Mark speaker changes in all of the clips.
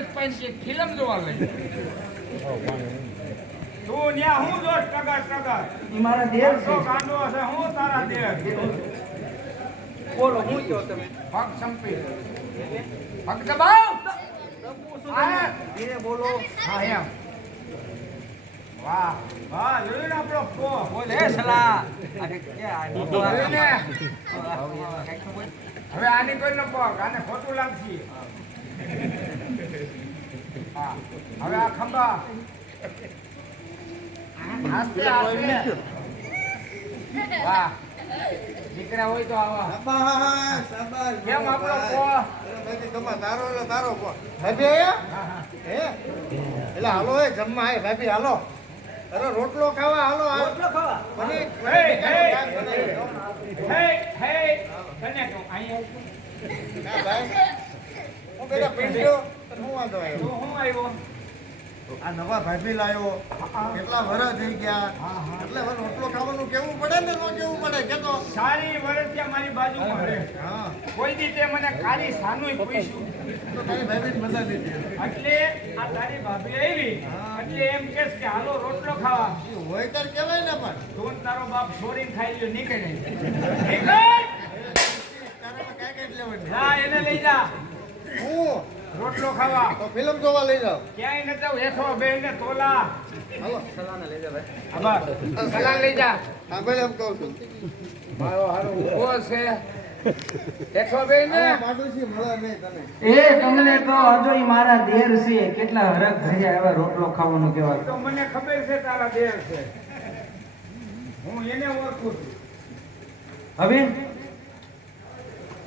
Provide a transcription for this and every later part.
Speaker 1: જ પૈસે ફિલ્મ જોવા લઈ
Speaker 2: તું ન્યા હું જો ટગર ટગર?
Speaker 3: મારા દેર
Speaker 2: તો
Speaker 3: છે
Speaker 2: ગાંડો હશે હું તારા દેહ
Speaker 3: બોલો હું કહો તમે?
Speaker 1: પગ સંપી. પગ દબાવ આ,
Speaker 3: ધીરે બોલો.
Speaker 1: હા એમ. વાહ.
Speaker 2: જોયું આપણો
Speaker 3: બોલ સલા.
Speaker 2: હવે આની કોઈ નો પગ આને ખોટું લાગશે. હવે આ ખંભા
Speaker 1: વાહ દીકરા હોય તો આવા
Speaker 4: શાબાશ, શાબાશ.
Speaker 1: કેમ આપણો પો
Speaker 4: ભાઈ, તમાર તારો એટલે તારો કો. ભાભી આયા? હે? એટલે હાલો એ જમવા આય ભાભી હાલો અરે રોટલો ખાવા હાલો.
Speaker 3: રોટલો ખાવા
Speaker 4: મને
Speaker 2: હે, હે.
Speaker 4: શાક બનાવી દો.
Speaker 2: હે હે તને કહું અહીંયા
Speaker 4: ના ભાઈ હું પેલા પીડ્યો હું વાંધો આવ્યો?
Speaker 2: હું આવ્યો?
Speaker 4: આ નવા ભાભી લાવ્યો કેટલા વરસ થઈ ગયા? એટલે હવે રોટલો ખાવાનું કેવું પડે ને નો કેવું પડે કે તો
Speaker 2: સારી વરસ ત્યાં મારી બાજુ
Speaker 4: હા.
Speaker 2: કોઈ દીતે મને ખાલી સાનું પૂછ્યું.
Speaker 4: તો તારી ભાભી મજા દીધી.
Speaker 2: એટલે આ તારી ભાભી આવી. એટલે એમ કેસ કે હાલો રોટલો ખાવા.
Speaker 4: હોય તાર કહેવાય ને પણ.
Speaker 2: તું તારો બાપ છોડીને ખાઈ લ્યો નીકળી. નીકળ!
Speaker 4: તારે કાંઈ કાંઈ લેવાની.
Speaker 2: ના એને લઈ જા.
Speaker 4: હું
Speaker 2: રોટલો ખાવા.
Speaker 4: તો ફિલ્મ જોવા લઈ જાવ
Speaker 2: ક્યાંય ન જાવ હેઠો બેને તોલા.
Speaker 4: હાલો.
Speaker 3: સલાને લઈ જા ભાઈ.
Speaker 2: આભાર.
Speaker 1: સલાન લઈ જા.
Speaker 4: હા ભાઈ એમ કહું છું.
Speaker 1: મારો હારો ઊભો છે. બે ને
Speaker 4: આવા માડુસી મળે નહીં તને.
Speaker 3: એ તમને તો હજો મારા દેર છે. કેટલા હરખ ભર્યા હવે રોટલો ખાવાનું કહેવાય.
Speaker 2: તો મને ખબર છે તારા દેર છે. હું એને ઓળખું છું.
Speaker 3: હવે?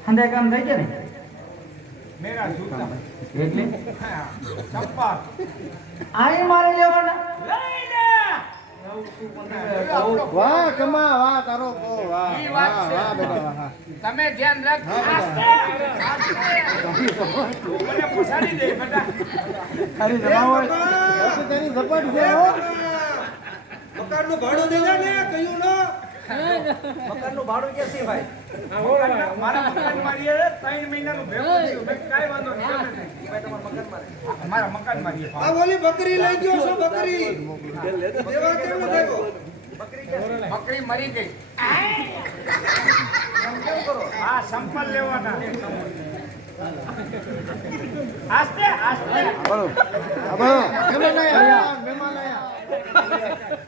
Speaker 3: હંદે કામ થઈ ગયા ને?
Speaker 2: મેરા જૂતા.
Speaker 3: એટલે?
Speaker 2: ચપ્પા
Speaker 3: આઈ મારે લેવાના.
Speaker 2: લઈ લે
Speaker 4: વાહ કમા વાહ તારો કો વાહ વાહ વાહ બેટા વાહ
Speaker 1: તમે ધ્યાન રાખજો
Speaker 2: મને પૂછાડી દે બેટા
Speaker 4: ઝપટ છે હો.
Speaker 5: મકાનનું ભાડું દેજો ને કયું ન
Speaker 3: મકાનનું ભાડું કે છે ભાઈ?
Speaker 2: મકાન- મારા મકાન મારી એ ત્રણ મહિનાનું ભેગું થયું. મેં કાંઈ વાંધો નહીં. મારા મકાન મારી
Speaker 5: આ ઓલી બકરી લઈ ગયો છો બકરી. દેવા કેમ ન દેવો
Speaker 1: બકરી મરી ગઈ.
Speaker 2: હા સંપલ લેવાના. આસ્તે આસ્તે.
Speaker 4: હવે મહેમાન આયા મહેમાન આયા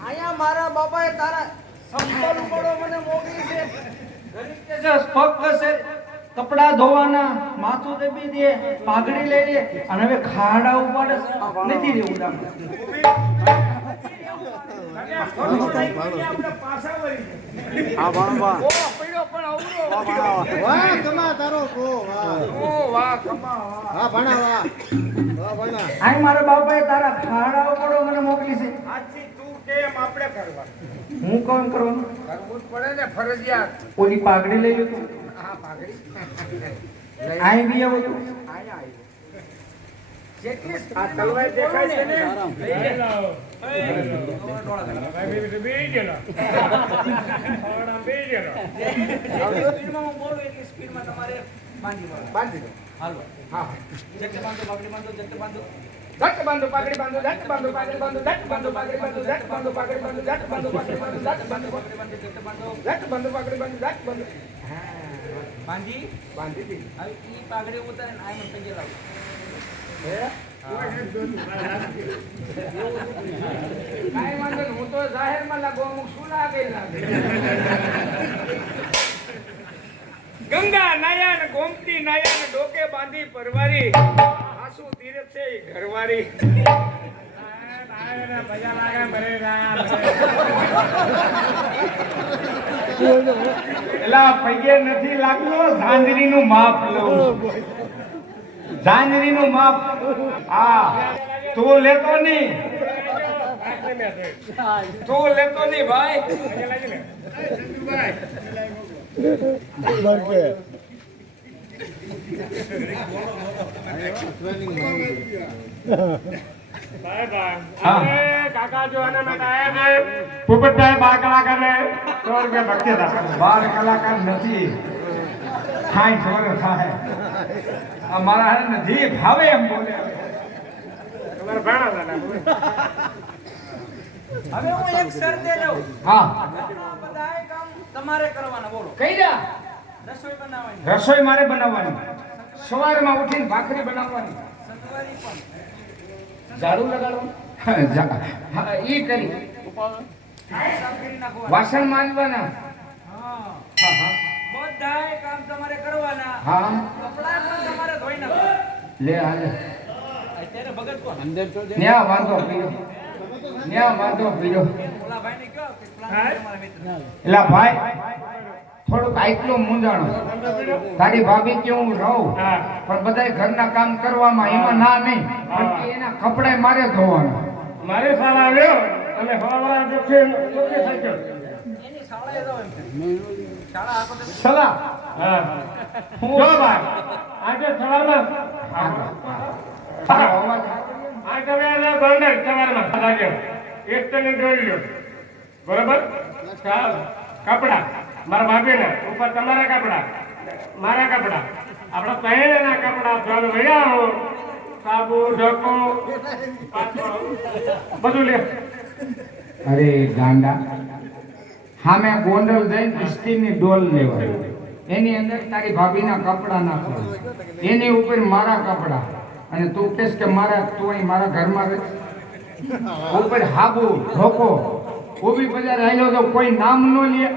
Speaker 3: અહીંયા મારા બાપાએ તારા સંપલ ઉપડો મને મોકલી છે. ગરીબ કે છે. કપડા ધોવાના માથું દબી દે પાઘડી લઈ લે અને હવે ખાડા ઉપાડે. નથી રહેવું મારા બાપાએ તારા ખાડા ઉપડો મને મોકલી છે.
Speaker 2: આજથી તું કેમ આપણે કરવા?
Speaker 3: હું કોણ કરવાનું?
Speaker 1: કરવું પડે ને ફરજિયાત.
Speaker 3: ઓલી પાઘડી લઈ
Speaker 1: લીધું
Speaker 3: આય બી આવો તું
Speaker 2: આ તલવાર દેખાય છે ને લઈ લે.
Speaker 3: સ્પીડમાં હું બોલું એટલી સ્પીડમાં તમારે બાંધી
Speaker 1: બાંધી દો
Speaker 3: હાલો
Speaker 1: હા હા
Speaker 3: જટ્ટ બાંધો પાઘડી બાંધો જટ્ટ બાંધો
Speaker 1: ધટ બાંધો પાઘડી બાંધો ધટ બાંધો પાઘડી બાંધો ધટ બાંધો પાઘડી બાંધો ધટ બાંધો પાઘડી બાંધો ધટ બાંધો પાઘડી બાંધો ધટ બાંધો પાઘડી બાંધો
Speaker 3: જટ્ટ બાંધો
Speaker 1: ધટ બાંધો પાઘડી બાંધો ધટ બાંધો
Speaker 3: બાંધી.
Speaker 1: બાંધી. દીધી.
Speaker 3: હવે ઈ પાઘડી ઉતારે ને આઈને પગે લાવો.
Speaker 1: કાંઈ વાંધો નહીં હું તો જાહેરમાં લાગુ અમુક શું લાગે લાગે.
Speaker 2: ગંગા નાયા ને ગોમતી નાયા ને ડોકે બાંધી પરવારી.
Speaker 1: છે ઘરવાળી? ને એલા નથી લાગતો ઝાંઝરીનું માપ લઉં ઝાંઝરીનું માપ. હા તું લેતો નહીં. તું લેતો નહીં ભાઈ. બાર કલાકાર નથી સાઠ વર્ષ થાય અમારા હે નથી જે ભાવે એમ બોલે
Speaker 3: હવે હું એક શરતે જાઉં
Speaker 1: હા
Speaker 3: બધા કામ તમારે કરવાના બોલો
Speaker 1: કઈ જા
Speaker 3: રસોઈ બનાવવાની
Speaker 1: રસોઈ મારે બનાવવાની સવારમાં ઉઠીને ભાખરી બનાવવાની. ઝાડુ લગાડવાનું. ઈ કરી. વાસણ માંજવાના
Speaker 3: હા
Speaker 1: હા. હા
Speaker 3: બધાય કામ તમારે કરવાના.
Speaker 1: હા.
Speaker 3: કપડા પણ તમારે ધોઈ નાખવાના.
Speaker 1: લે હાલે
Speaker 3: અત્યારે ભગત કોણ?
Speaker 1: ન્યા વાંધો પીરો ન્યા વાંધો
Speaker 3: ઓલા ભાઈને કહો કે મિત્ર.
Speaker 1: એલા ભાઈ? થોડુંક આટલું મૂંઝાણું. તારી ભાભી કે હું રહું પણ બધાય ઘરના કામ કરવામાં એમાં ના નહીં. પણ એના કપડાય મારે ધોવાના.
Speaker 6: મારે સાળ આવ્યો અને
Speaker 3: હવા
Speaker 1: સલાહ
Speaker 6: આજે સવારમાં આ તમે એક તને જોઈ લ્યો. બરોબર? ચાલ. કપડા. મારા ભાભીને, ઉપર તમારા કપડા. મારા કપડા. આપણા પહેરેલા કપડા ધન વયા હો સાબુ, ઢોકો બધું લે
Speaker 1: અરે ગાંડા સામે ગોંડલ જઈને સ્ટીલની ડોલ લેવાની એની અંદર તારી ભાભીના કપડા નાખવા એની ઉપર મારા કપડા. અને તું કહેશ કે મારા, તું અહીં મારા ઘરમાં રહે. ઉપર હાબુ, ઢોકો. ઊભી બજાર આવેલો તો કોઈ નામ ન લે.